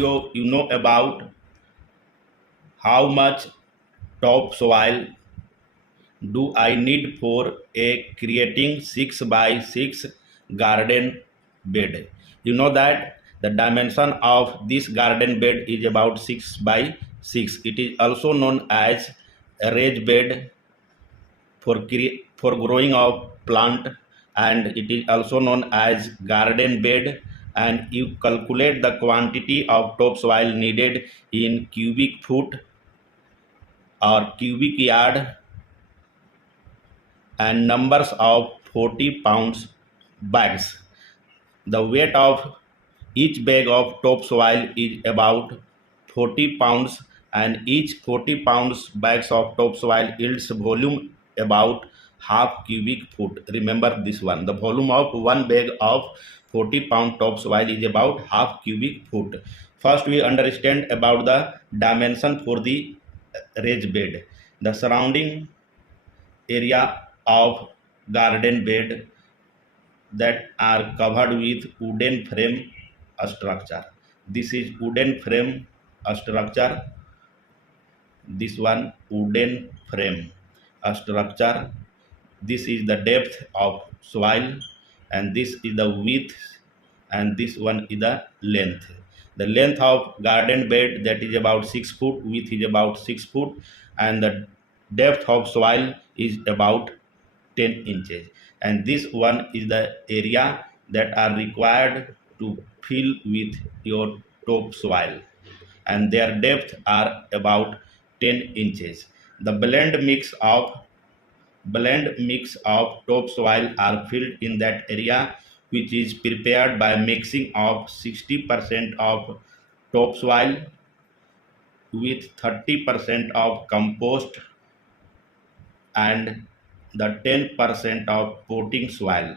video you know about how much topsoil do I need for a creating 6 by 6 garden bed. You know that the dimension of this garden bed is about 6 by 6. It is also known as a raised bed for growing of plant, and it is also known as garden bed. And you calculate the quantity of topsoil needed in cubic foot or cubic yard and numbers of 40 pounds bags. The weight of each bag of topsoil is about 40 pounds, and each 40 pounds bags of topsoil yields volume about half cubic foot. Remember this one. The volume of one bag of 40-pound topsoil is about half cubic foot. First, we understand about the dimension for the raised bed. The surrounding area of garden bed that are covered with wooden frame structure. This is wooden frame structure. This one wooden frame structure. This is the depth of soil, and this is the width, and this one is the length. The length of garden bed, that is about 6 foot, width is about 6 foot, and the depth of soil is about 10 inches. And this one is the area that are required to fill with your topsoil, and their depth are about 10 inches. The blend mix of topsoil are filled in that area, which is prepared by mixing of 60% of topsoil with 30% of compost and the 10% of potting soil.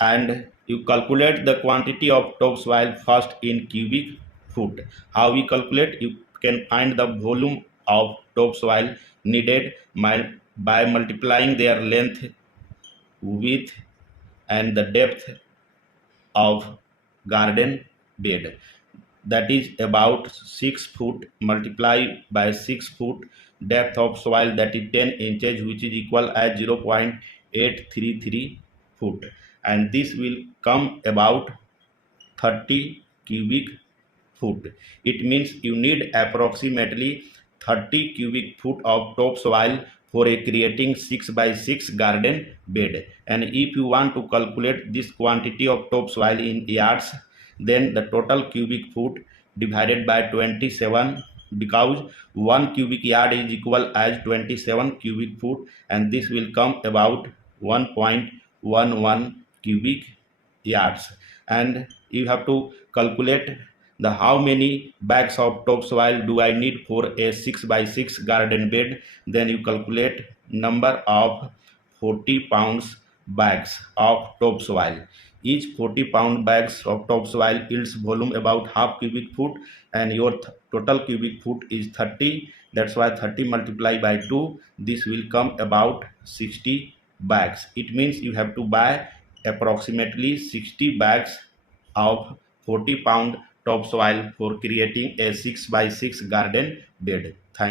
And you calculate the quantity of topsoil first in cubic foot. How we calculate? You can find the volume of topsoil needed by multiplying their length, width, and the depth of garden bed. That is about 6 foot multiplied by 6 foot depth of soil, that is 10 inches, which is equal as 0.833 foot, and this will come about 30 cubic foot. It means you need approximately 30 cubic foot of topsoil for a creating 6 by 6 garden bed. And if you want to calculate this quantity of topsoil in yards, then the total cubic foot divided by 27, because 1 cubic yard is equal as 27 cubic foot, and this will come about 1.11 cubic yards. And you have to calculate the how many bags of topsoil do I need for a 6 by 6 garden bed. Then you calculate number of 40 pounds bags of topsoil. Each 40-pound bags of topsoil yields volume about half cubic foot, and your total cubic foot is 30. That's why 30 multiplied by 2, this will come about 60 bags. It means you have to buy approximately 60 bags of 40-pound topsoil for creating a 6 by 6 garden bed. Thank you.